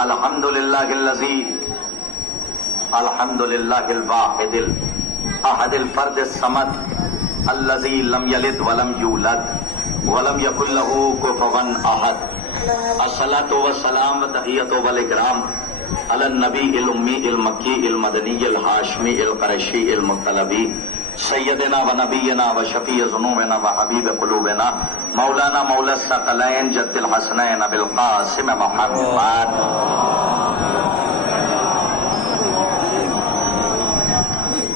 الحمد للہ الواحد الاحد الفرد الصمد الذي لم يلد ولم يولد ولم يكن له كفوا احد. الصلاة والسلام وتحية والاكرام على النبي الامي المكي المدني الهاشمي القرشي المطلبي سیدنا و نبینا و شفیع ذنوبنا و حبیب قلوبنا مولانا مولا الثقلین جد الحسنین بالقاسم محمد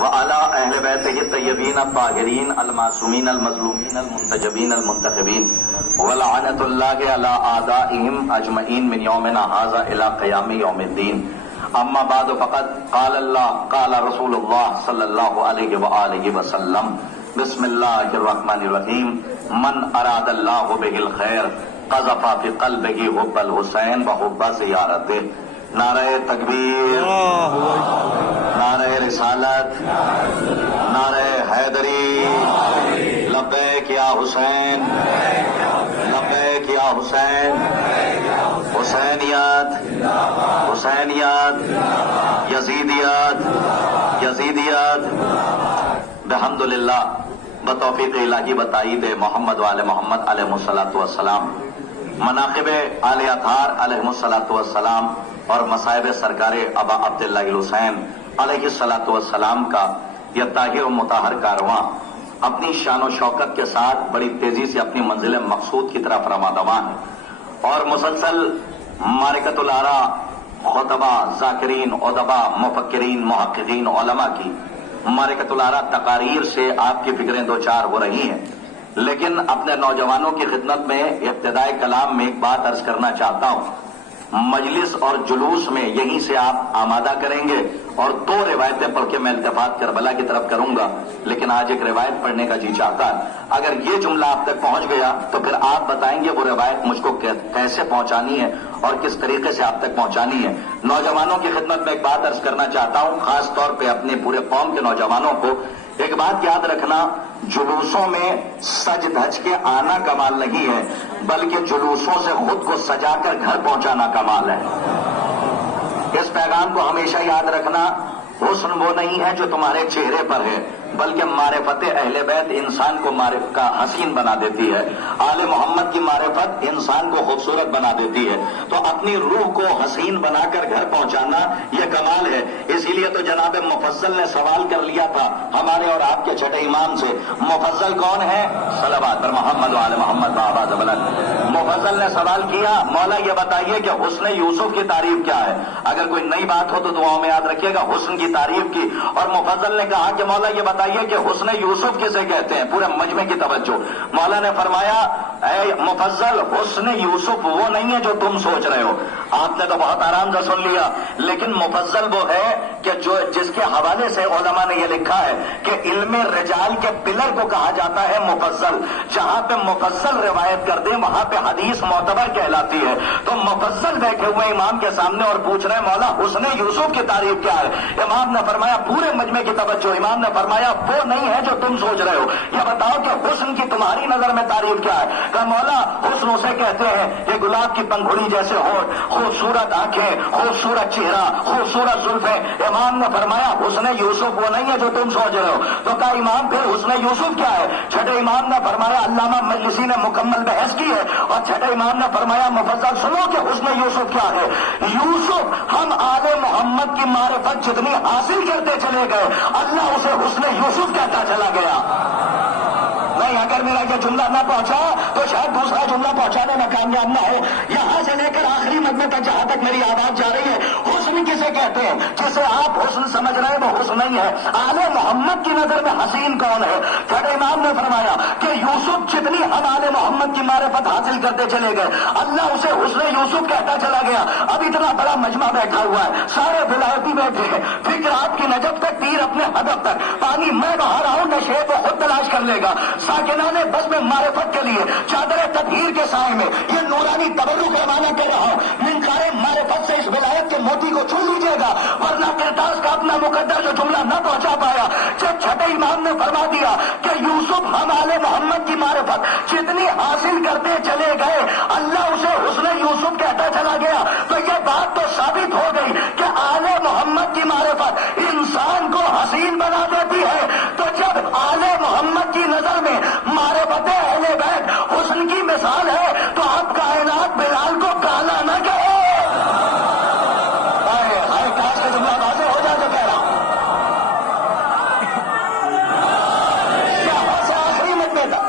وعلى اہل بیتہ الطیبین الطاہرین المعصومین المظلومین المنتجبین المنتخبین ولعنۃ اللہ علی اعدائہم اجمعین من یومنا ھذا الی قیام یوم الدین. اما بعد فقد قال اللہ قال رسول اللہ صلی اللہ علیہ وآلہ وسلم بسم اللہ الرحمن الرحیم من اراد اللہ بہ الخیر قذف فی قلبہ حب الحسین وحب زیارتہ. نعرہ تکبیر، نعرہ رسالت، نعرہ حیدری، لبیک یا حسین، لبیک یا حسین، حسینیت، حسینیت، یزیدیت، یزیدیت. بحمدللہ بتوفیق الہی بتائید محمد وآل محمد علیہ الصلوۃ والسلام مناقب آل اطہار علیہ الصلوۃ والسلام اور مصائب سرکار ابا عبداللہ الحسین علیہ الصلوۃ والسلام کا یہ طاہر و مطہر کارواں اپنی شان و شوکت کے ساتھ بڑی تیزی سے اپنی منزل مقصود کی طرف رمادوان ہے اور مسلسل معرکۃ الآراء خطبہ، ذاکرین، ادبا، مفکرین، محققین، علماء کی معرکۃ الآراء تقاریر سے آپ کی فکریں دو چار ہو رہی ہیں. لیکن اپنے نوجوانوں کی خدمت میں ابتدائے کلام میں ایک بات عرض کرنا چاہتا ہوں. مجلس اور جلوس میں یہیں سے آپ آمادہ کریں گے اور دو روایتیں پڑھ کے میں التفات کربلا کی طرف کروں گا. لیکن آج ایک روایت پڑھنے کا جی چاہتا ہے. اگر یہ جملہ آپ تک پہنچ گیا تو پھر آپ بتائیں گے وہ روایت مجھ کو کیسے پہنچانی ہے اور کس طریقے سے آپ تک پہنچانی ہے. نوجوانوں کی خدمت میں ایک بات عرض کرنا چاہتا ہوں، خاص طور پہ اپنے پورے قوم کے نوجوانوں کو. ایک بات یاد رکھنا، جلوسوں میں سج دھج کے آنا کمال نہیں ہے بلکہ جلوسوں سے خود کو سجا کر گھر پہنچانا کمال ہے. اس پیغام کو ہمیشہ یاد رکھنا. حسن وہ نہیں ہے جو تمہارے چہرے پر ہے بلکہ معرفت اہل بیت انسان کو کا حسین بنا دیتی ہے. آل محمد کی معرفت انسان کو خوبصورت بنا دیتی ہے. تو اپنی روح کو حسین بنا کر گھر پہنچانا یہ کمال ہے. اسی لیے تو جناب مفضل نے سوال کر لیا تھا ہمارے اور آپ کے چھٹے امام سے. مفضل کون ہے؟ صلوات پر محمد وآل محمد بآواز بلند. مفضل نے سوال کیا مولا یہ بتائیے کہ حسن یوسف کی تعریف کیا ہے. اگر کوئی نئی بات ہو تو دعاؤں میں یاد رکھیے گا حسن کی تعریف کی. اور مفضل نے کہا کہ مولا یہ بتائیے کہ حسن یوسف کسے کہتے ہیں. پورے مجمع کی توجہ. مولا نے فرمایا اے مفضل حسن یوسف وہ نہیں ہے جو تم سوچ رہے ہو. آپ نے تو بہت آرام سے سن لیا. لیکن مفضل وہ ہے کہ جو جس کے حوالے سے علماء نے یہ لکھا ہے کہ علم رجال کے پلر کو کہا جاتا ہے مفضل. جہاں پہ مفضل روایت کر دیں وہاں پہ حدیث معتبر کہلاتی ہے. تو مفضل بیٹھے ہوئے امام کے سامنے اور پوچھ رہے ہیں مولا حسن یوسف کی تعریف کیا ہے. امام نے فرمایا پورے مجمع کی توجہ. امام نے فرمایا وہ نہیں ہے جو تم سوچ رہے ہو. یہ بتاؤ کہ حسن کی تمہاری نظر میں تعریف کیا ہے. کہ مولا حسن اسے کہتے ہیں کہ گلاب کی پنکھڑی جیسے ہونٹ، خوبصورت آنکھیں، خوبصورت چہرہ، خوبصورت زلفیں. امام نے فرمایا حسن یوسف وہ نہیں ہے جو تم سوچ رہے ہو. تو کہا امام پھر حسن یوسف کیا ہے. چھٹے امام نے فرمایا علامہ مجلسی نے مکمل بحث کی ہے اور چھٹے امام نے فرمایا مفضل سنو کہ حسن یوسف کیا ہے. یوسف ہم آل محمد کی معرفت جتنی حاصل کرتے چلے گئے اللہ اسے حسن یوسف کہتا چلا گیا. نہیں اگر میرا یہ جملہ نہ پہنچا تو شاید دوسرا جملہ پہنچانے میں کامیاب نہ ہو. یہاں سے لے کر آخری مجمع تک جہاں تک میری آواز جا رہی ہے حسن کسے کہتے ہیں. جسے آپ حسن سمجھ رہے ہیں وہ حسن نہیں ہے. آل محمد کی نظر میں حسین کون ہے. چھٹے امام نے فرمایا کہ یوسف جتنی ہم آل محمد کی معرفت حاصل کرتے چلے گئے اللہ اسے حسن یوسف کہتا چلا گیا. اب اتنا بڑا مجمع بیٹھا ہوا ہے، سارے ولایتی بیٹھے ہیں، فکر آپ کی نجف تک، تیر اپنے ہدف تک. پانی میں بہا رہا ہوں نشے کو خود تلاش کر لے گا. ساکنان بس میں معرفت کے لیے چادر تطہیر کے سائے میں یہ نورانی تبرک روانہ کر رہا ہوں. منکار معرفت سے اس ولایت کے موتی کو چھو لیجیے گا ورنہ کرتاس کا اپنا مقدر جو جملہ نہ پہنچا پایا. جب چھٹے امام نے فرما دیا کہ یوسف ہم آل محمد کی معرفت جتنی حاصل کرتے چلے گئے اللہ اسے حسن یوسف کہتا چلا گیا. تو یہ بات تو ثابت ہو گئی کہ آل محمد کی معرفت انسان کو حسین بنا دیتی ہے، تو جب آل محمد کی نظر میں معرفت اہل بیت حسن کی مثال ہے تو اب کائنات بلال کو کالا نہ کہے۔ کاش کا جملہ واضح ہو جائے تو کہہ رہا ہوں۔ یہاں سے آخری مدعے تک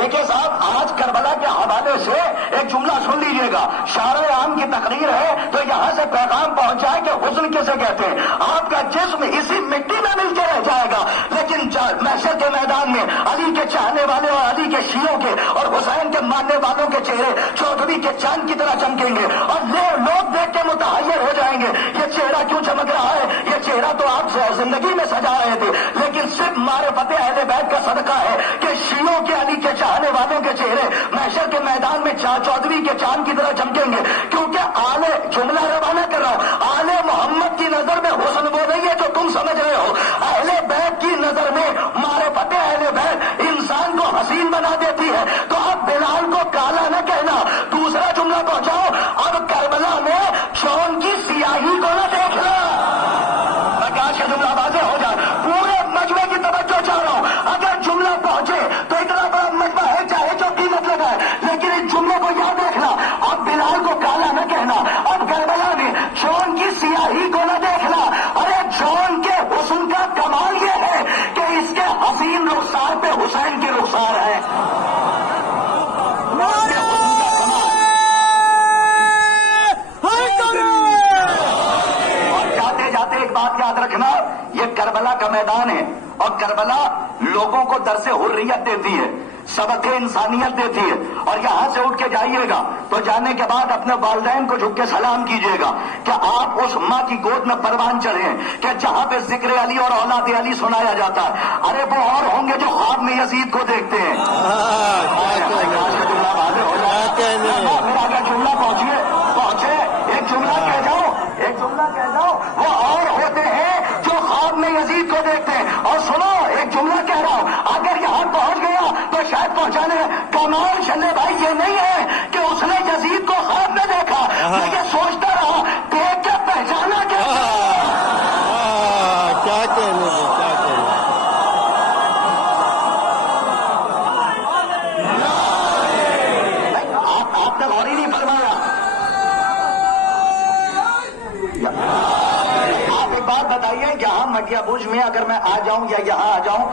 دیکھیے صاحب، آج کربلا کے حوالے سے ایک جملہ سن لیجئے گا، شارع عام کی تقریر ہے تو یہاں سے پیغام پہنچ جائے کہ حسن کسے کہتے ہیں۔ آپ کا جسم اسی مٹی میں مل کے رہ جائے گا، لیکن محشر کے میدان میں علی کے چاہنے والے اور علی کے شیعوں کے اور حسین کے ماننے والوں کے چہرے چودھری کے چاند کی طرح چمکیں گے، اور لوگ دیکھ کے متحیر ہو جائیں گے، یہ چہرہ کیوں چمک رہا ہے؟ یہ چہرہ تو آپ زندگی میں سجا رہے تھے، لیکن صرف معرفت اہل بیت کا صدقہ ہے کہ شیعوں کے علی کے چاہنے والوں کے چہرے محشر کے میدان میں چودھری کے چاند کی طرح چمکیں گے، کیونکہ جملہ روانہ کر رہا ہوں، آل محمد کی نظر میں حسن وہ نہیں ہے جو تم سمجھ رہے ہو، اہل بیت کی نظر میں معرفت اہل بیت انسان کو حسین بنا دیتی ہے، تو اب بلال کو کالا نہ کہنا۔ دوسرا جملہ پہنچاؤ، اب کربلا میں شون کی سیاہی کو نہ دیکھنا۔ میں کہا کہ جملہ واضح ہو جائے، پورے مجمع کی توجہ چاہ رہا ہوں، اگر جملہ پہنچے تو اتنا بڑا مجمع ہے چاہے جو قیمت لگائے، لیکن اس جملے کو یاد رکھنا، اب بلال کو کالا نہ کہنا، اب کربلا میں شون کی سیاہی کو نہ دیکھنا۔ ارے شون کے حسن کا کمال یہ ہے کہ اس کے حسین رخسار پہ حسین کی رخسار ہے۔ اور جاتے جاتے ایک بات یاد رکھنا، یہ کربلا کا میدان ہے، اور کربلا لوگوں کو درس حریت دیتی ہے، سبق انسانیت دیتی ہے، اور یہاں سے اٹھ کے جائیے گا تو جانے کے بعد اپنے والدین کو جھک کے سلام کیجیے گا کہ آپ اس ماں کی گود میں پروان چڑھے ہیں کہ جہاں پہ ذکر علی اور اولاد علی سنایا جاتا ہے۔ ارے وہ اور ہوں گے جو خواب میں یزید کو دیکھتے ہیں۔ میرا اگر جملہ پہنچے ایک جملہ کہہ جاؤ، وہ اور ہوتے ہیں جو خواب میں یزید کو دیکھتے ہیں۔ اور سنو، ایک جملہ کہہ رہا ہوں، اگر یہاں پہنچ گیا تو شاید پہنچانے کمال چلے بھائی یہ نہیں ہے کہ اس نے یزید کو خواب میں دیکھا، میں یہ سوچتا رہا دیکھ کے پہچانا کیا آپ نے غور ہی نہیں فرمایا۔ آپ ایک بات بتائیے، یہاں مٹیا بوجھ میں اگر میں آ جاؤں یا یہاں آ جاؤں،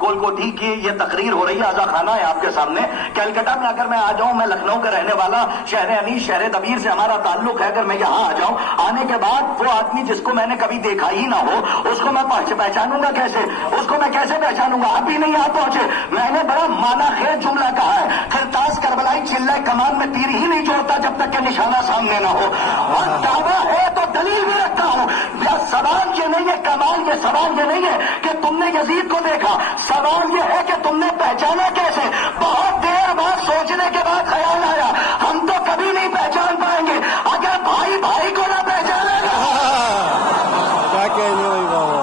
گول کوٹھی کی یہ تقریر ہو رہی ہے، آزا خانہ ہے آپ کے سامنے، کلکتہ میں اگر میں آ جاؤں، میں لکھنؤ کا رہنے والا، شہر انیس شہر دبیر سے ہمارا تعلق ہے، اگر میں یہاں آ جاؤں، آنے کے بعد وہ آدمی جس کو میں نے کبھی دیکھا ہی نہ ہو اس کو میں پہچانوں گا کیسے؟ اس کو میں کیسے پہچانوں گا؟ آپ بھی نہیں یہاں پہنچے۔ میں نے بڑا مانا خیز جملہ کہا ہے، خرطاس کربلائی چلہ کمان میں تیر ہی نہیں جوڑتا جب تک کہ نشانہ سامنے نہ ہو، اور دعویٰ ہے تو دلیل بھی رکھتا ہوں۔ سوال یہ نہیں ہے کمال، یہ سوال یہ نہیں ہے کہ تم نے یزید کو دیکھا، سوال یہ ہے کہ تم نے پہچانا کیسے؟ بہت دیر بعد سوچنے کے بعد خیال آیا ہم تو کبھی نہیں پہچان پائیں گے اگر بھائی بھائی کو نہ پہچانے گا۔ کیا کہنے ہوئی بابا؟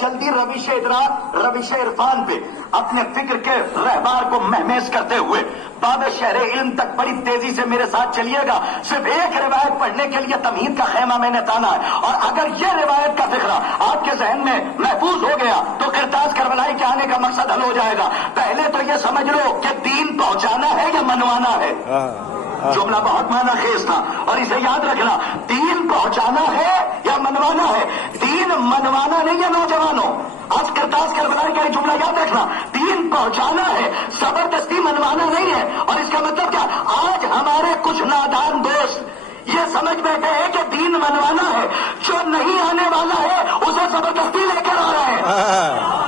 جلدی روش ادراک، روش عرفان پہ اپنے فکر کے رہبار کو مہمیز کرتے ہوئے باب شہر علم تک بڑی تیزی سے میرے ساتھ چلیے گا۔ صرف ایک روایت پڑھنے کے لیے تمہید کا خیمہ میں نے تانا ہے، اور اگر یہ روایت کا فکرہ آپ کے ذہن میں محفوظ ہو گیا تو خرطاس کربلائی کے آنے کا مقصد حل ہو جائے گا۔ پہلے تو یہ سمجھ لو کہ دین پہنچانا ہے یا منوانا ہے۔ جملہ بہت معنی خیز تھا، اور اسے یاد رکھنا، دین پہنچانا ہے یا منوانا ہے، دین منوانا نہیں ہے نوجوانوں۔ آج کرتاس کربلائی کا یہ جملہ یاد رکھنا، دین پہنچانا ہے، زبردستی منوانا نہیں ہے۔ اور اس کا مطلب کیا؟ آج ہمارے کچھ نادان دوست یہ سمجھ بیٹھے ہیں کہ دین منوانا ہے، جو نہیں آنے والا ہے اسے زبردستی لے کر آ رہے ہیں۔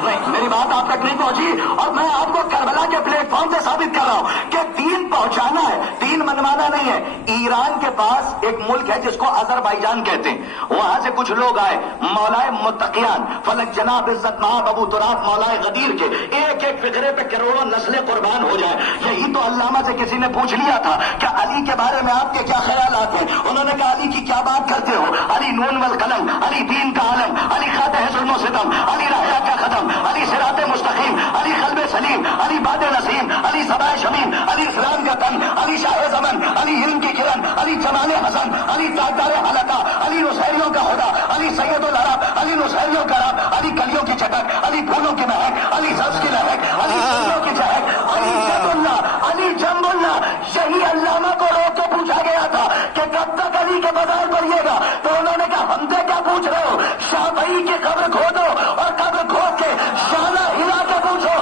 نہیں، میری بات آپ تک نہیں پہنچی، اور میں آپ کو کربلا کے پلیٹ فارم سے ثابت کر رہا ہوں کہ دین پہنچانا ہے، دین منوانا نہیں ہے۔ ایران کے پاس ایک ملک ہے جس کو آذربائیجان کہتے ہیں، وہاں سے کچھ لوگ آئے، مولائے متقیان فلک جناب عزت مآب ابو تراب مولائے غدیر کے، ایک ایک فقرے پہ کروڑوں نسلیں قربان ہو جائے۔ یہی تو علامہ سے کسی نے پوچھ لیا تھا کہ علی کے بارے میں آپ کے کیا خیالات ہیں؟ انہوں نے کہا علی کی کیا بات کرتے ہو؟ علی نون والقلم، علی دین کا عالم، علی خاتہ ظلم و ستم، علی رحیا کا ختم، علی صراط مستقیم، علی قلب سلیم، علی باد نسیم، علی صبا شمیم، علی اسلام کا تن، علی شاہ زمن، علی علم کی کرن، علی جمال حسن، علی تاجدار حلقہ، علی نصیریوں کا خدا، علی سید العرب، علی نصیریوں کا رب، علی کلیوں کی چٹک، علی پھولوں کی مہک، علی سبز کی لہک، علی پھولوں کی چہک، علی جد اللہ، علی جنب اللہ۔ یہی علامہ کو روک کے پوچھا گیا تھا کہ کب تک علی کے بازار پڑھیے گا؟ تو انہوں نے کہا ہم سے کیا پوچھ رہے ہو؟ شافعی کی قبر کھودو اور قبر کھود کے شانہ ہلا کے پوچھو۔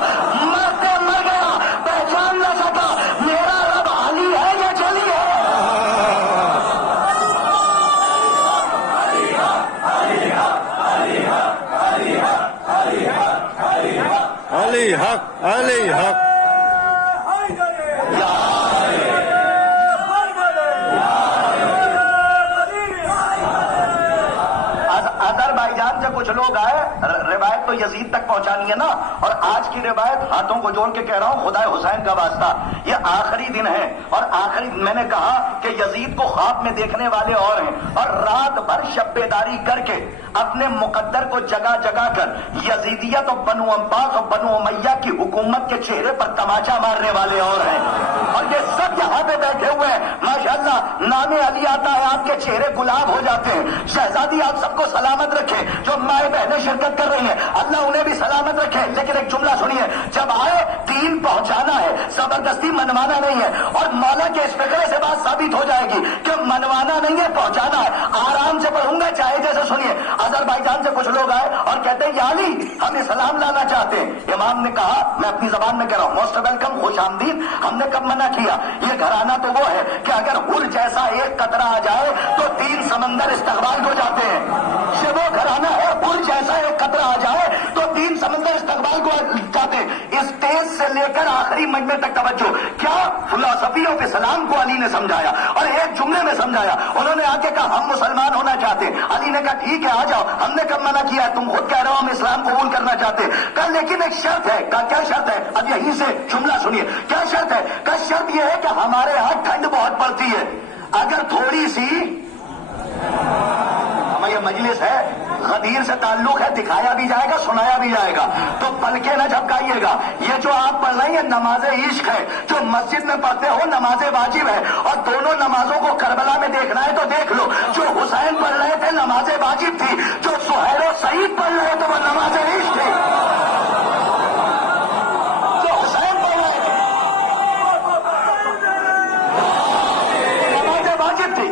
مرتے مر گیا، پہچان نہ سکا میرا رب علی ہے یا جلی ہے؟ علی حق، علی حق۔ آذربائیجان سے کچھ لوگ آئے، روایت تو یزید تک پہنچانی ہے نا، اور آج کی روایت ہاتھوں کو جوڑ کے کہہ رہا ہوں خدا حسین کا واسطہ، یہ آخری دن ہے، اور آخری میں نے کہا کہ یزید کو خواب میں دیکھنے والے اور ہیں، اور رات بھر شب بیداری کر کے اپنے مقدر کو جگہ جگہ کر یزیدیت اور بنو عباس اور بنو امیہ کی حکومت کے چہرے پر تماچا مارنے والے اور ہیں، اور یہ سب یہاں پہ بیٹھے ہوئے ہیں۔ ماشاءاللہ نام علی آتا ہے آپ کے چہرے گلاب ہو جاتے ہیں۔ شہزادی آپ سب کو سلامت رکھے، جو مائیں بہنیں شرکت کر رہی ہیں اللہ انہیں بھی سلامت رکھے، لیکن ایک جملہ سنیے، جب آئے دین پہنچانا ہے، زبردستی منوانا نہیں ہے، اور مولا کے اس فکرے سے بات ثابت ہو جائے گی کہ منوانا نہیں ہے، پہنچانا ہے۔ آرام سے پڑھوں گا چاہے جیسے سنیے، آذربائیجان سے کچھ لوگ آئے اور کہتے ہیں یا علی ہم اسلام لانا چاہتے ہیں۔ امام نے کہا، میں اپنی زبان میں کہہ رہا ہوں، موسٹ ویلکم، خوش آمدید، ہم نے کب منع کیا؟ یہ گھرانہ تو وہ ہے کہ اگر ہر جیسا ایک قطرہ آ جائے تو 3 سمندر استقبال کو جاتے ہیں، یہ وہ گھرانہ ہے، ہر جیسا ایک قطرہ آ جائے تو 3 سمندر استقبال کو جاتے ہیں۔ اس اسٹیج سے لے کر آخری مجمع تک توجہ، کیا فلسفی آف اسلام کو علی نے سمجھایا اور ایک جملے میں سمجھایا۔ انہوں نے آ کے کہا ہم مسلمان ہونا چاہتے ہیں، علی نے کہا ٹھیک ہے آ جاؤ، ہم نے کب منع کیا ہے؟ تم خود کہہ رہے ہو ہم اسلام قبول کرنا چاہتے ہیں۔ کہا لیکن ایک شرط ہے۔ کہا کیا شرط ہے؟ اب یہیں سے جملہ سنیے، کیا شرط ہے؟ کہا شرط یہ ہے کہ ہمارے یہاں ٹھنڈ بہت پڑتی ہے، اگر تھوڑی سی ہمیں یہ مجلس ہے، غدیر سے تعلق ہے، دکھایا بھی جائے گا سنایا بھی جائے گا، تو پلکیں نہ جھپکائیے گا۔ یہ جو آپ پڑھ رہے ہیں نماز عشق ہے، جو مسجد میں پڑھتے ہو نماز واجب ہے، اور دونوں نمازوں کو کربلا میں دیکھنا ہے تو دیکھ لو، جو حسین پڑھ رہے تھے نماز واجب تھی، جو سہیل و سعید پڑھ رہے تھے وہ نماز عشق تھی، جو حسین پڑھ رہے تھے نماز واجب تھی۔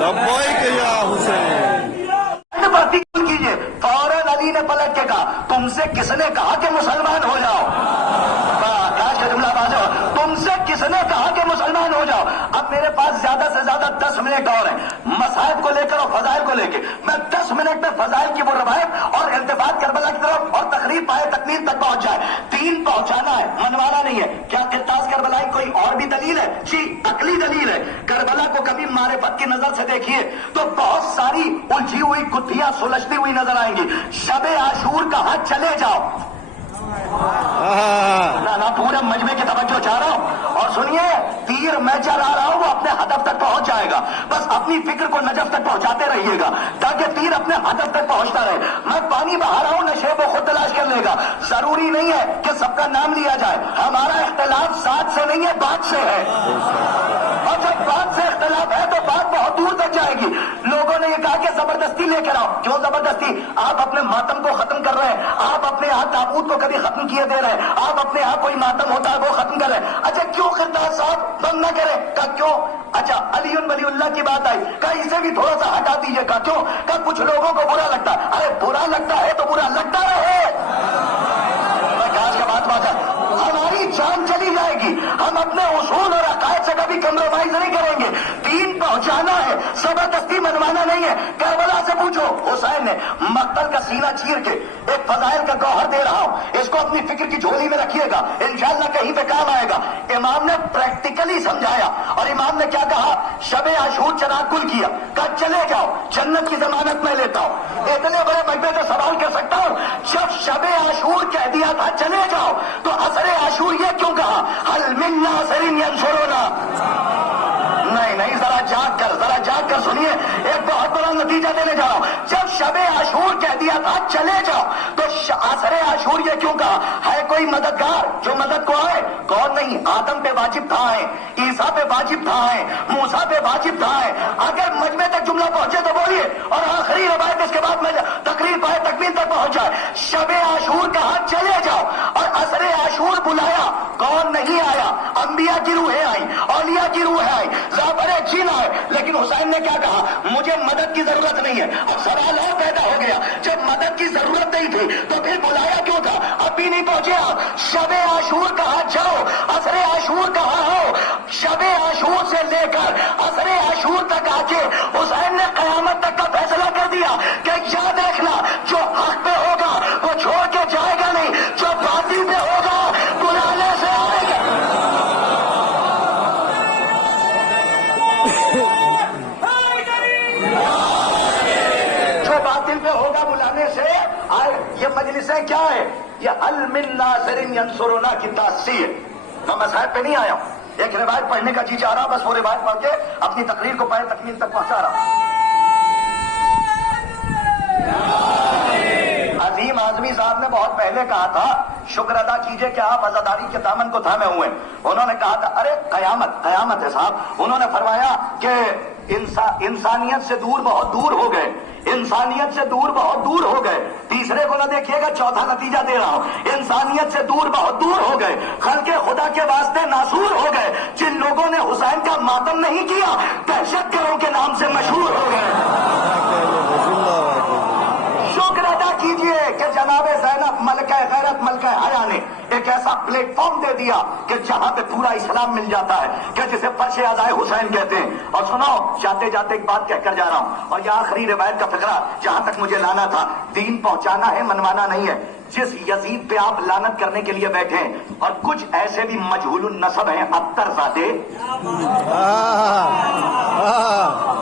لبیک یا حسین۔ کیجیے، فوراً علی نے پلٹ کے کہا تم سے کس نے کہا کہ مسلمان ہو جاؤ؟ تم سے کس نے کہا کہ مسلمان ہو جاؤ؟ اب میرے پاس زیادہ سے زیادہ 10 منٹ اور ہیں، مصائب کو لے کر اور فضائل کو لے کے میں 10 منٹ میں فضائل کی وہ روایت اور التفات کربلا کی طرف اور تقریب پائے تکمیل تک پہنچ جائے۔ دین پہنچانا ہے، منوانا نہیں ہے۔ کیا قرطاس کربلا کی کوئی اور بھی دلیل ہے؟ جی عقلی دلیل ہے۔ کربلا کو کبھی معرفت کی نظر سے دیکھیے تو بہت ساری الجھی ہوئی گتھیاں سلجھتی ہوئی نظر آئیں گی۔ شب عاشور کہاں چلے جاؤ، نہ پورے مجمع کی توجہ چاہ رہا ہوں، اور سنیے تیر میں چلا رہا ہوں وہ اپنے ہدف تک پہنچ جائے گا، بس اپنی فکر کو نجف تک پہنچاتے رہیے گا تاکہ تیر اپنے ہدف تک پہنچتا رہے۔ میں پانی بہا رہا ہوں، نشیب وہ خود تلاش کر لے گا، ضروری نہیں ہے کہ سب کا نام لیا جائے۔ ہمارا اختلاف ذات سے نہیں ہے بات سے ہے، اور جب بات سے اختلاف ہے تو بات بہت دور تک جائے گی۔ لوگوں نے یہ کہا کہ زبردستی لے کر آؤ، کیوں زبردستی؟ آپ اپنے ماتم کو ختم کر رہے ہیں، آپ اپنے یہاں تابوت کو کبھی ختم کیے دے رہے ہیں، آپ اپنے یہاں کوئی ماتم ہوتا ہے وہ ختم کر رہے ہیں۔ اچھا کیوں قرطاس صاحب بند نہ کریں؟ کہا کیوں؟ اچھا علی ولی اللہ کی بات آئی، کہا اسے بھی تھوڑا سا ہٹا دیجیے۔ کہا کیوں؟ کہا کچھ لوگوں کو برا لگتا ہے۔ ارے برا لگتا ہے تو برا لگتا رہے، بات ہماری جان چلی جائے گی، ہم اپنے اصول اور عقائد سے کبھی کمپرومائز نہیں کریں گے۔ دین پہنچانا ہے، زبردستی منوانا نہیں ہے۔ کربلا سے پوچھو، حسین نے مقتل کا سینہ چیر کے ایک فضائل کا گوہر دے رہا ہوں, اس کو اپنی فکر کی جھولی میں رکھیے گا, انشاءاللہ کہیں پہ کام آئے گا. امام نے پریکٹیکلی سمجھایا, اور امام نے کیا کہا؟ شب عاشور چراغ گل کیا, کہا چلے جاؤ جنت کی ضمانت میں لیتا ہوں. اتنے بڑے مجمع سے سوال کر سکتا ہوں, جب شب عاشور کہہ دیا تھا چلے جاؤ, تو عصر عاشور یہ کیوں کہا؟ هل من ناصر ينصرنا؟ نہیں, ذرا جاگ کر سنیے, ایک بہت بڑا نتیجہ دینے جا رہا ہوں. جب شب عاشور کہہ دیا تھا چلے جاؤ, تو عصر عاشور یہ کیوں کہا؟ ہے کوئی مددگار جو مدد کو آئے؟ کون نہیں. آدم پہ واجب تھا آئے, عیسیٰ پہ واجب تھا آئے, موسیٰ پہ واجب تھا آئے. اگر مجمع تک جملہ پہنچے تو بولیے, اور آخری روایت اس کے بعد میں تقریر پائے تکمیل تک پہنچ جائے. شب عاشور کہا چلے جاؤ, اور عصر عاشور بلایا, کون نہیں آیا؟ انبیاء کی روحیں آئی, اولیاء کی روحیں آئی, زعفر جین آئے. لیکن حسین نے کیا کہا؟ مجھے مدد کی ضرورت نہیں ہے. اب سوال اور پیدا ہو گیا, جب مدد کی ضرورت نہیں تھی تو پھر بلایا کیوں تھا؟ اب بھی نہیں پہنچے آپ. شب عاشور کہا جاؤ, عصر عاشور کہا ہو. شب عاشور سے لے کر عصر عاشور تک آ کے حسین نے قیامت تک کا فیصلہ کر دیا کہ یاد رکھنا, جو حق پہ ہوگا وہ چھوڑ کے جائے گا نہیں, جو باطل پہ ہوگا بلانے سے آئے گا. جو باطل پہ ہوگا بلانے سے آئے. یہ مجلسیں کیا ہے؟ یہ هل من ناصر ينصرنا کی تاثیر. میں مذہب پہ نہیں آیا ہوں, ایک روایت پڑھنے کا جی چاہ رہا ہوں, بس وہ روایت پڑھ کے اپنی تقریر کو پائے تکمیل تک پہنچا رہا ہوں. عظیم اعظمی صاحب نے بہت پہلے کہا تھا, شکر ادا کیجئے کہ آپ عزاداری کے دامن کو تھامے ہوئے. انہوں نے کہا تھا ارے قیامت ہے صاحب. انہوں نے فرمایا کہ انسانیت سے دور بہت دور ہو گئے, انسانیت سے دور بہت دور ہو گئے. تیسرے کو نہ دیکھیے گا, چوتھا نتیجہ دے رہا ہوں. انسانیت سے دور بہت دور ہو گئے, خلق خدا کے واسطے ناسور ہو گئے. جن لوگوں نے حسین کا ماتم نہیں کیا, دہشت گروں کے نام سے مشہور ہو گئے. شکر ادا کیجئے کہ جناب زینب ملکہ غیرت ملکہ حیا نے ایک ایسا پلیٹ فارم دے دیا کہ جہاں پہ پورا اسلام مل جاتا ہے, کہ جسے فرش عزائے حسین کہتے ہیں. اور سنو, جاتے جاتے ایک بات کہہ کر جا رہا ہوں, اور یہ آخری روایت کا فقرہ جہاں تک مجھے لانا تھا. دین پہنچانا ہے, منوانا نہیں ہے. جس یزید پہ آپ لعنت کرنے کے لیے بیٹھے ہیں, اور کچھ ایسے بھی مجہول النسب ہیں, ابتر زادے,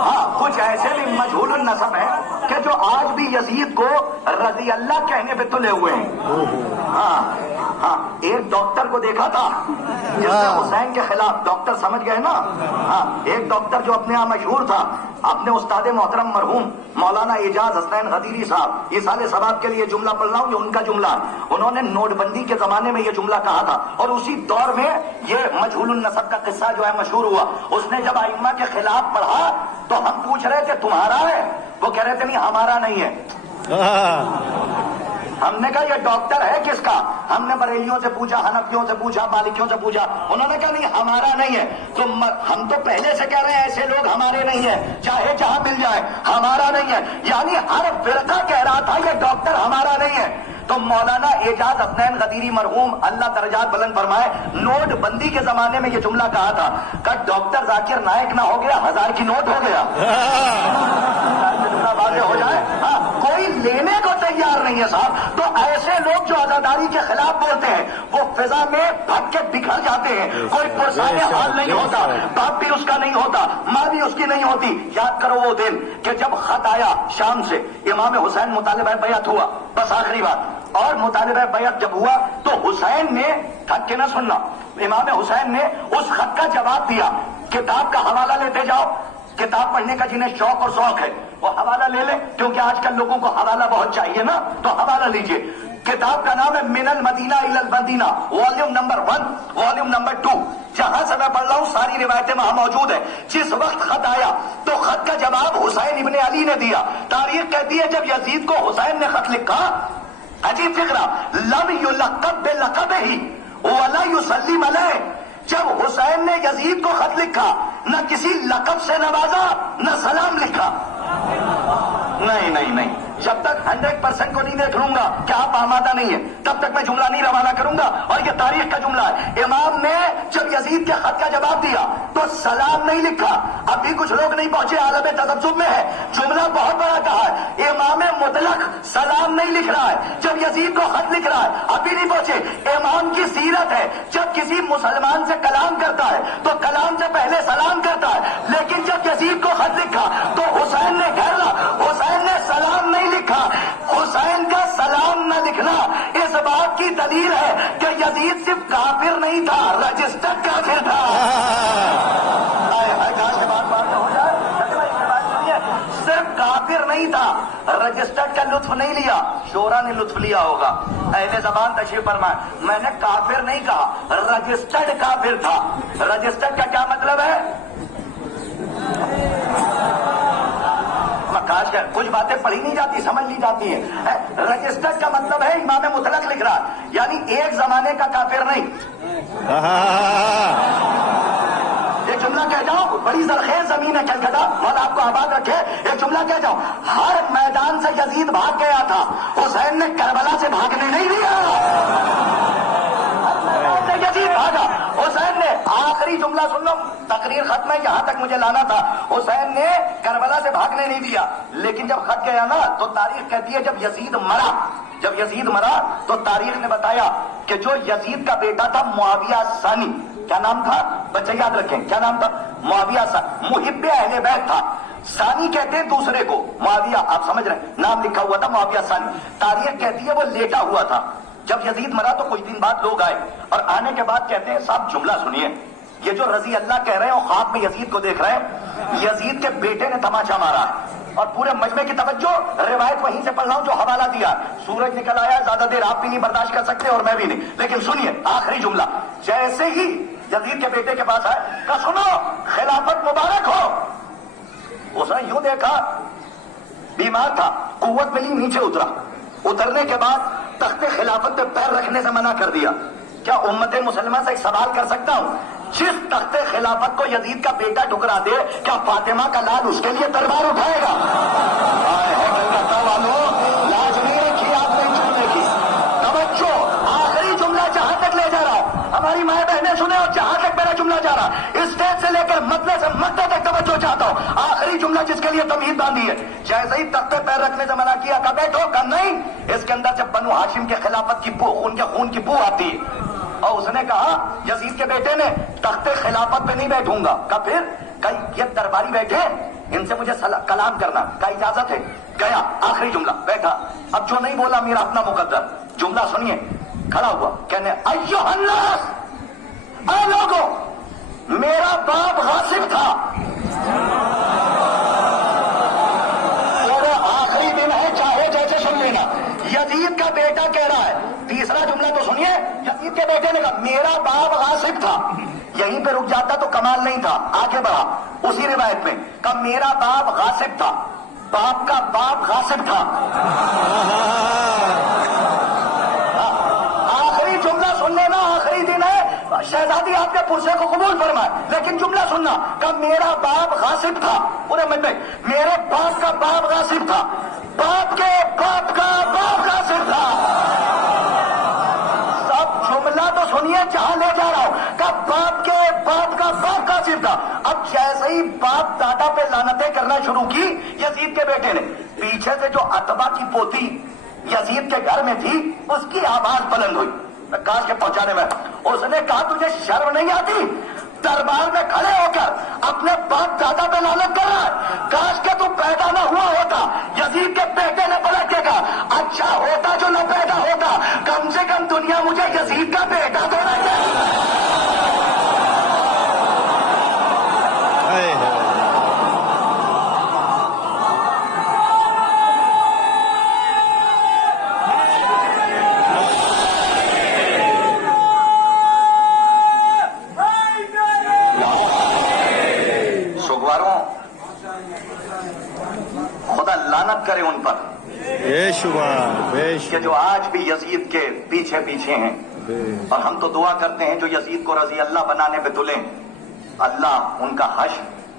ہاں کچھ ایسے بھی مجہول النسب ہیں کہ جو آج بھی یزید کو رضی اللہ کہنے پہ تلے ہوئے ہیں. ہاں, ایک ڈاکٹر کو دیکھا تھا جس نے حسین کے خلاف, ڈاکٹر سمجھ گئے نا, ہاں ایک ڈاکٹر جو اپنے یہاں مشہور تھا, اپنے استاد محترم مرحوم مولانا اعجاز حسنین غدیری صاحب, ایصال ثواب کے لیے جملہ پڑھ رہا ہوں, یہ ان کا جملہ. انہوں نے نوٹ بندی کے زمانے میں یہ جملہ کہا تھا, اور اسی دور میں یہ مجہول النسب کا قصہ جو ہے مشہور ہوا. اس نے جب ائمہ کے خلاف پڑھا تو ہم پوچھ رہے تھے تمہارا ہے, وہ کہہ رہے تھے نہیں ہمارا نہیں ہے. ہم نے کہا یہ ڈاکٹر ہے کس کا؟ ہم نے بریلیوں سے پوچھا, حنفیوں سے پوچھا, مالکیوں سے پوچھا. انہوں نے کہا نہیں ہمارا نہیں ہے. تو ہم تو پہلے سے کہہ رہے ہیں ایسے لوگ ہمارے نہیں ہیں, چاہے جہاں مل جائے ہمارا نہیں ہے. یعنی ہر فرقہ کہہ رہا تھا یہ ڈاکٹر ہمارا نہیں ہے. تو مولانا اعجاز حسنین غدیری مرحوم اللہ درجات بلند فرمائے, نوٹ بندی کے زمانے میں یہ جملہ کہا تھا کہ ڈاکٹر ذاکر نائک نہ ہو گیا, 1000 کی نوٹ ہو گیا. واضح ہو جائے, ہاں کوئی لینے کو تیار نہیں ہے صاحب. تو ایسے لوگ جو عزاداری کے خلاف بولتے ہیں وہ فضا میں پھٹ کے بکھر جاتے ہیں. کوئی پرسان حال نہیں ہوتا, باپ بھی اس کا نہیں ہوتا, ماں بھی اس کی نہیں ہوتی. یاد کرو وہ دن کہ جب خط آیا شام سے, امام حسین مطالبہ بیعت ہوا, بس آخری بات. اور مطالبہ بیعت جب ہوا تو حسین نے, تھک کے نہ سننا, امام حسین نے اس خط کا جواب دیا. کتاب کا حوالہ لیتے جاؤ, کتاب پڑھنے کا جنہیں شوق اور ذوق ہے وہ حوالہ لے لیں, کیونکہ آج کل لوگوں کو حوالہ بہت چاہیے نا, تو حوالہ لیجئے. کتاب کا نام ہے من المدینہ الی المدینہ, والیوم نمبر 1, والیوم نمبر 2. جہاں سے میں پڑھ رہا ہوں ساری روایتیں وہاں موجود ہیں. جس وقت خط آیا تو خط کا جواب حسین ابن علی نے دیا. تاریخ کہتی ہے جب یزید کو حسین نے خط لکھا, عجیب فکرہ, لم یلقب بلقبہ ولا یسلم علیہ. جب حسین نے یزید کو خط لکھا, نہ کسی لقب سے نوازا, نہ سلام لکھا. نہیں, جب تک 100% کو نہیں دیکھ لوں گا کہ آپ آمادہ نہیں ہیں تب تک میں جملہ نہیں روانہ کروں گا. اور یہ تاریخ کا جملہ ہے. امام نے جب یزید کے خط کا جواب دیا تو سلام نہیں لکھا. ابھی کچھ لوگ نہیں پہنچے، عالم تذبذب میں ہے. جملہ بہت بڑا کہا ہے. امام مطلق سلام نہیں لکھ رہا ہے جب یزید کو خط لکھ رہا ہے. ابھی نہیں پہنچے. امام کی سیرت ہے جب کسی مسلمان سے کلام کرتا ہے تو کلام سے پہلے سلام کرتا ہے. لیکن جب یزید کو خط لکھا تو حسین نے گھیرا. حسین نے سلام نہیں لکھا. حسین کا سلام نہ لکھنا اس بات کی دلیل ہے کہ یزید صرف کافر نہیں تھا، رجسٹرڈ کافر تھا. صرف کافر نہیں تھا، رجسٹرڈ کا لطف نہیں لیا. شورا نے لطف لیا ہوگا. اہل زبان تشریف فرمائے. میں نے کافر نہیں کہا، رجسٹرڈ کافر تھا. رجسٹرڈ کا کیا مطلب ہے؟ کاش کر کچھ باتیں پڑھی نہیں جاتی، سمجھ لی جاتی ہیں. رجسٹرڈ کا مطلب ہے امام مطلق لکھ رہا، یعنی ایک زمانے کا کافر نہیں. یہ جملہ کہہ جاؤں، بڑی زرخیز زمین ہے کلکتہ، اور آپ کو آباد رکھے. ایک جملہ کہہ جاؤں، ہر میدان سے یزید بھاگ گیا تھا، حسین نے کربلا سے بھاگنے نہیں دیا. یزید بھاگا، حسین نے آخری جملہ سن لو، تقریر ختم ہے، یہاں تک مجھے لانا تھا. حسین نے کربلا سے بھاگنے نہیں دیا. لیکن جب خط گیا نا تو تاریخ کہتی ہے جب یزید مرا تو تاریخ نے بتایا کہ جو یزید کا بیٹا تھا معاویہ ثانی، کیا نام تھا بچے یاد رکھیں، کیا نام تھا؟ معاویہ ثانی، محب اہل بیت تھا. ثانی کہتے ہیں دوسرے کو، معاویہ آپ سمجھ رہے ہیں، نام لکھا ہوا تھا معاویہ ثانی. تاریخ کہتی ہے وہ لیٹا ہوا تھا. جب یزید مرا تو کچھ دن بعد لوگ آئے اور آنے کے بعد کہتے ہیں صاحب جملہ سنیے، یہ جو رضی اللہ کہہ رہے ہیں وہ خواب میں یزید کو دیکھ رہے ہیں. یزید کے بیٹے نے تماچا مارا اور پورے مجمع کی توجہ، روایت وہیں سے پڑھ رہا ہوں جو حوالہ دیا. سورج نکل آیا، زیادہ دیر آپ بھی نہیں برداشت کر سکتے اور میں بھی نہیں. لیکن سنیے آخری جملہ، جیسے ہی یزید کے بیٹے کے پاس آئے کہا سنو خلافت مبارک ہو. اس نے یوں دیکھا، بیمار تھا، قوت ملی، نیچے اترا. اترنے کے بعد تخت خلافت پہ پیر رکھنے سے منع کر دیا. کیا امت مسلمہ سے ایک سوال کر سکتا ہوں؟ جس تخت خلافت کو یزید کا بیٹا ٹکرا دے، کیا فاطمہ کا لال اس کے لیے تلوار اٹھائے گا؟ کلکتہ والوں، لاج نہیں رکھی آپ نے جملے کی. توجہ، آخری جملہ جہاں تک لے جا رہا ہوں، ہماری مائیں بہنیں سنیں، اور جہاں تک میرا جملہ جا رہا، اسٹیج سے لے کر مدلے سے مدلے تک توجہ چاہتا ہوں. آخری جملہ جس کے لیے تمہید باندھی ہے، جیسے ہی تخت پہ پیر رکھنے سے منع کیا، کہا بیٹھو، کہا نہیں، اس کے اندر جب بنو ہاشم کے خلافت کی بو، خون کی بو آتی ہے. اور اس نے کہا یزید کے بیٹے نے تخت خلافت پہ نہیں بیٹھوں گا. کہا پھر؟ کہیں یہ درباری بیٹھے، ان سے مجھے کلام کرنا کا اجازت ہے. گیا، آخری جملہ، بیٹھا. اب جو نہیں بولا میرا اپنا مقدر. جملہ سنیے، کھڑا ہوا کہنے ایھا الناس، اے لوگوں، میرا باپ غاصب تھا. آخری دن ہے، چاہے جیسے سن لینا. یزید کا بیٹا کہہ رہا ہے، تیسرا جملہ تو سنیے. یزید کے بیٹے نے کہا میرا باپ غاصب تھا. یہیں پہ رک جاتا تو کمال نہیں تھا، آگے بڑھا اسی روایت میں، کہا میرا باپ غاصب تھا، باپ کا باپ غاصب تھا. آخری جملہ سن لینا، آخری دن ہے. شہزادی آپ کے پرسے کو قبول فرمائے، لیکن جملہ سننا، کہ میرا باپ غاصب تھا. پورے من میں میرے باپ کا باپ غاصب تھا، باپ کے باپ کا باپ غاصب تھا. سب جملہ تو سنیے جہاں لے جا رہا ہوں، کہ باپ کے باپ کا باپ غاصب تھا. اب جیسے ہی باپ دادا پہ لعنتیں کرنا شروع کی یزید کے بیٹے نے، پیچھے سے جو عتبہ کی پوتی یزید کے گھر میں تھی اس کی آواز بلند ہوئی، کاش کے پہنچانے میں. اس نے کہا تجھے شرم نہیں آتی دربار میں کھڑے ہو کر اپنے باپ دادا پہ لعنت کر رہا ہے؟ کاش کہ تو پیدا نہ ہوا ہوتا. یزید کے بیٹے نے پلٹ کے کہا اچھا ہوتا جو نہ پیدا ہوتا، کم سے کم دنیا مجھے یزید کا بیٹا دینا چاہیے. خدا لعنت کرے ان پر کہ جو آج بھی یزید کے پیچھے پیچھے ہیں. اور ہم تو دعا کرتے ہیں جو یزید کو رضی اللہ بنانے پہ تلیں، اللہ ان کا حشر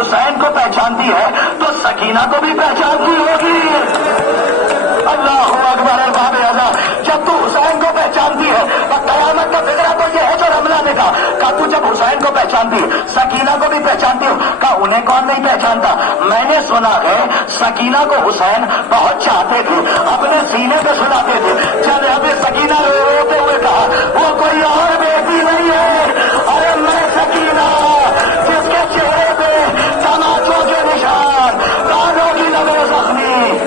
حسین کو پہچانتی ہے تو سکینہ کو بھی پہچانتی ہوگی. اللہ اکبر الباب اعظم. جب تو حسین کو پہچانتی ہے تو قیامت کا فکرہ تو یہ ہے جو رملہ نے کہا تو جب حسین کو پہچانتی ہے سکینہ کو بھی پہچانتی ہو. کہا انہیں کون نہیں پہچانتا؟ میں نے سنا ہے سکینہ کو حسین بہت چاہتے تھے, اپنے سینے پہ سلاتے تھے. جب ابھی سکینہ روتے ہوئے کہا وہ کوئی اور بیٹی نہیں ہے, ارے میں سکینہ جس کے چہرے پہ تماچوں کے نشان, کانوں کی لبیں زخمی.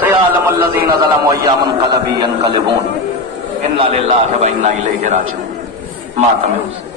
سيعلم الذين ظلموا أيّ منقلب ينقلبون إنا لله وإنا إليه راجعون. ماتم حسین.